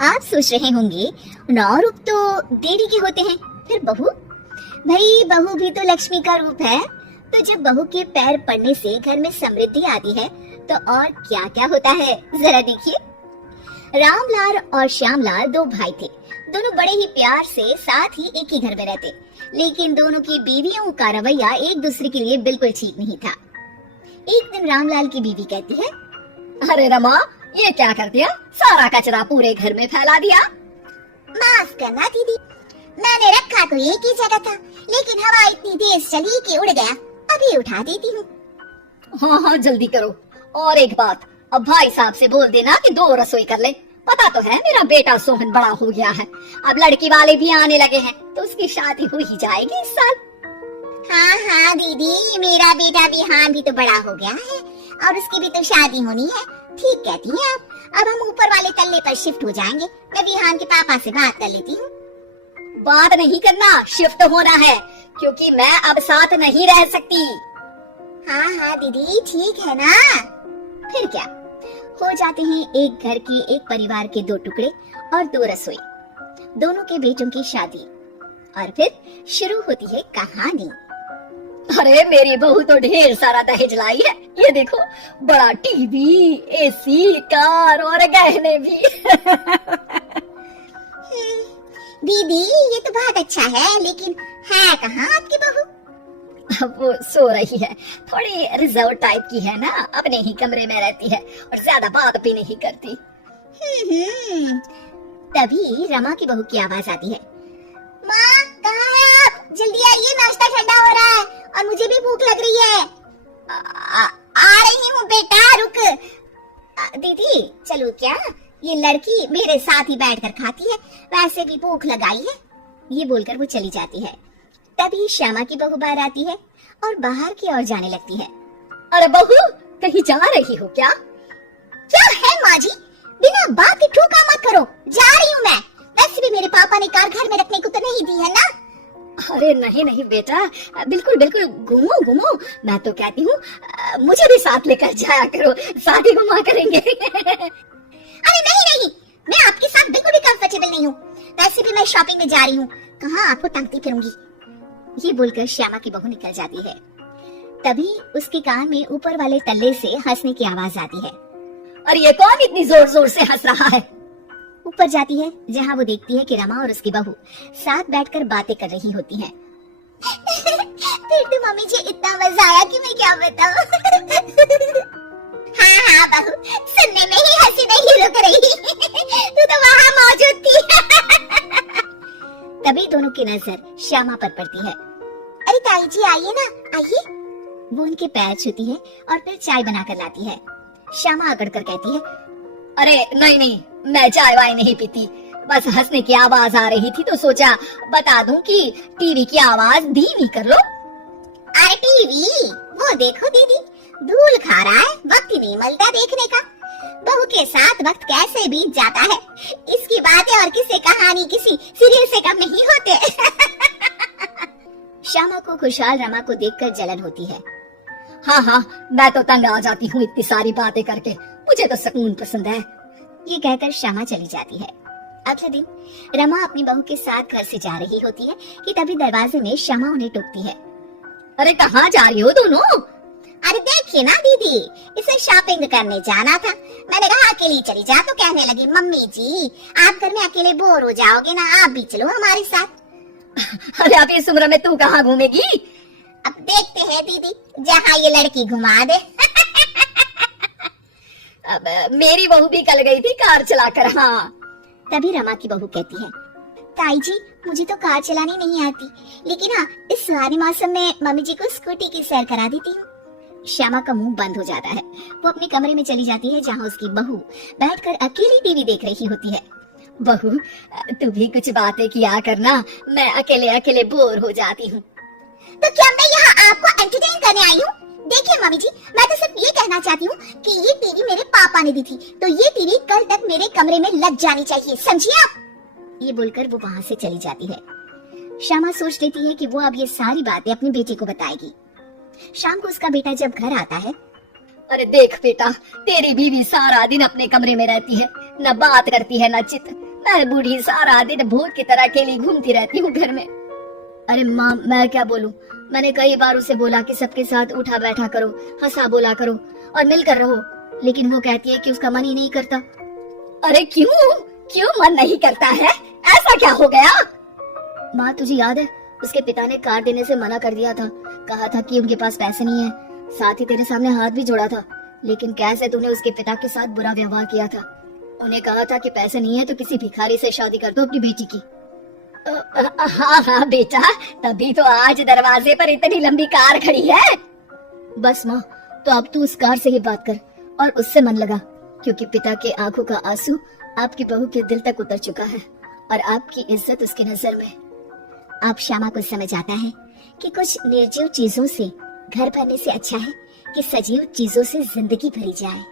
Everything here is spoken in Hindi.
आप सोच रहे होंगे 9 रूप तो देवी के होते हैं, फिर बहू? भाई बहू भी तो लक्ष्मी का रूप है। तो जब बहू के पैर पड़ने से घर में समृद्धि आती है तो और क्या क्या होता है, जरा देखिए। रामलाल और श्यामलाल 2 भाई थे। दोनों बड़े ही प्यार से साथ ही एक ही घर में रहते, लेकिन दोनों की बीवियों का रवैया एक दूसरे के लिए बिल्कुल ठीक नहीं था। एक दिन रामलाल की बीवी कहती है, अरे रमा, ये क्या कर दिया? सारा कचरा पूरे घर में फैला दिया। माफ करना दीदी, मैंने रखा तो एक ही जगह था, लेकिन हवा इतनी तेज चली कि उड़ गया। अभी उठा देती हूँ। हाँ हाँ जल्दी करो। और एक बात, अब भाई साहब से बोल देना कि 2 रसोई कर ले। पता तो है मेरा बेटा सोहन बड़ा हो गया है, अब लड़की वाले भी आने लगे हैं तो उसकी शादी हो ही जाएगी इस साल। हाँ हाँ दीदी, मेरा बेटा बिहान भी तो बड़ा हो गया है और उसकी भी तो शादी होनी है। ठीक कहती हैं आप। अब हम ऊपर वाले तल्ले पर शिफ्ट हो जाएंगे। मैं बिहान के पापा से बात कर लेती हूँ। बात नहीं करना, शिफ्ट होना है, क्योंकि मैं अब साथ नहीं रह सकती। हाँ हाँ दीदी, ठीक है ना। फिर क्या, हो जाते हैं एक घर के एक परिवार के 2 टुकड़े और 2 रसोई, दोनों के बेटों की शादी। और फिर शुरू होती है कहानी। अरे मेरी बहू तो ढेर सारा दहेज लाई है। ये देखो, बड़ा टीवी, एसी, कार और गहने भी। दीदी ये तो बहुत अच्छा है, लेकिन है कहाँ आपकी बहू? अब वो सो रही है, थोड़ी रिजर्व टाइप की है ना, अपने ही कमरे में रहती है और ज्यादा बात भी नहीं करती। तभी रमा की बहू की आवाज आती है, माँ कहाँ है आप? जल्दी आइए, नाश्ता ठंडा हो रहा है और मुझे भी भूख लग रही है। आ रही हूँ बेटा, रुक। दीदी चलो क्या, ये लड़की मेरे साथ ही बैठकर खाती है, वैसे भी भूख लगाई है। ये बोलकर वो चली जाती है। तभी श्यामा की बहू बाहर आती है और बाहर की ओर जाने लगती है। अरे बहू, कहीं जा रही हो क्या? क्या है माँ जी, बिना बात के ठोका मत करो, जा रही हूँ मैं। वैसे भी मेरे पापा ने कार घर में रखने को तो नहीं दी है ना। अरे नहीं नहीं बेटा, बिल्कुल बिल्कुल, घूमो घूमो। मैं तो कहती हूँ मुझे भी साथ लेकर जाया करो, साथ ही घुमा करेंगे। अरे नहीं नहीं, मैं आपके साथ बिल्कुल भी कंफर्टेबल नहीं हूँ। वैसे भी मैं शॉपिंग में जा रही हूँ, कहाँ आपको टांगती फिरूंगी। ये बोलकर श्यामा की बहू निकल जाती है। तभी उसके कान में ऊपर वाले तल्ले से हंसने की आवाज आती है। अरे ये कौन इतनी जोर जोर से हंस रहा है? ऊपर जाती है, जहाँ वो देखती है कि रमा और उसकी बहू साथ बैठकर बातें कर रही होती हैं। फिर तो मम्मी जी इतना मजा आया कि मैं क्या बताऊं। हाँ हाँ बहू, सुनने में ही हंसी नहीं रुक रही। तू तो वहाँ मौजूद थी। तभी दोनों की नजर श्यामा पर पड़ती है। अरे ताई जी आइए ना, आइए। वो उनके पैर छूती है और फिर चाय बनाकर लाती है। श्यामा अकड़कर कहती है, अरे नहीं नहीं, मैं चाय वाय नहीं पीती, बस हंसने की आवाज आ रही थी तो सोचा बता दूं कि टीवी की आवाज धीमी कर लो। अरे टीवी वो देखो दीदी, धूल खा रहा है, वक्त ही नहीं मिलता देखने का। बहू के साथ वक्त कैसे बीत जाता है, इसकी बातें और किसी कहानी किसी सीरियल से कम नहीं होते। श्यामा को खुशहाल रमा को देखकर जलन होती है। हाँ हाँ, मैं तो तंग आ जाती हूँ इतनी सारी बातें करके, मुझे तो सुकून पसंद है। ये कहकर श्यामा चली जाती है। अगले दिन रमा अपनी बहू के साथ घर से जा रही होती है कि तभी दरवाजे में श्यामा उन्हें टोकती है। अरे कहाँ जा रही हो दोनों? अरे देखिए ना दीदी, इसे शॉपिंग करने जाना था। मैंने कहा अकेली चली जा, तो कहने लगी मम्मी जी आप घर में अकेले बोर हो जाओगे ना, आप भी चलो हमारे साथ। अरे अब इस उम्र में तू कहाँ घूमेगी? अब देखते हैं दीदी, जहाँ ये लड़की घुमा दे। अब मेरी बहू भी कल गई थी कार चलाकर। हाँ। तभी रमा की बहू कहती है, ताई जी मुझे तो कार चलानी नहीं आती, लेकिन हाँ इस सुहाने मौसम में मम्मी जी को स्कूटी की सैर करा देती हूँ। श्यामा का मुंह बंद हो जाता है। वो अपने कमरे में चली जाती है, जहाँ उसकी बहू बैठकर अकेली टीवी देख रही होती है। बहू तू भी कुछ बातें किया करना, मैं अकेले अकेले बोर हो जाती हूँ। तो क्या मैं यहाँ आपको एंटरटेन करने आई हूँ? देखिए मम्मी जी, मैं तो सिर्फ ये कहना चाहती हूँ कि ये टीवी मेरे पापा ने दी थी, तो ये टीवी कल तक मेरे कमरे में लग जानी चाहिए, समझिए आप। ये बोलकर वो वहाँ से चली जाती है। श्यामा सोच लेती है कि वो अब ये सारी बातें अपनी बेटी को बताएगी। शाम को उसका बेटा जब घर आता है, अरे देख बेटा, तेरी बीवी सारा दिन अपने कमरे में रहती है, न बात करती है न चित। मैं बूढ़ी सारा दिन भूत की तरह अकेली घूमती रहती हूँ घर में। अरे माँ, मैं क्या बोलूं? मैंने कई बार उसे बोला कि सबके साथ उठा बैठा करो, हंसा बोला करो और मिलकर रहो, लेकिन वो कहती है कि उसका मन ही नहीं करता। अरे क्यों क्यों मन नहीं करता है? ऐसा क्या हो गया? माँ, तुझे याद है उसके पिता ने कार देने से मना कर दिया था, कहा था कि उनके पास पैसे नहीं है, साथ ही तेरे सामने हाथ भी जोड़ा था, लेकिन कैसे तूने उसके पिता के साथ बुरा व्यवहार किया था। उन्हें कहा था कि पैसे नहीं है तो किसी भिखारी से शादी कर दो अपनी बेटी की। हाँ हाँ बेटा, तभी तो आज दरवाजे पर इतनी लंबी कार खड़ी है। बस माँ, तो अब तू उस कार से ही बात कर और उससे मन लगा, क्योंकि पिता के आंखों का आंसू आपकी बहू के दिल तक उतर चुका है और आपकी इज्जत उसकी नजर में। अब श्यामा को समझ आता है कि कुछ निर्जीव चीजों से घर भरने से अच्छा है कि सजीव चीजों से जिंदगी भरी जाए।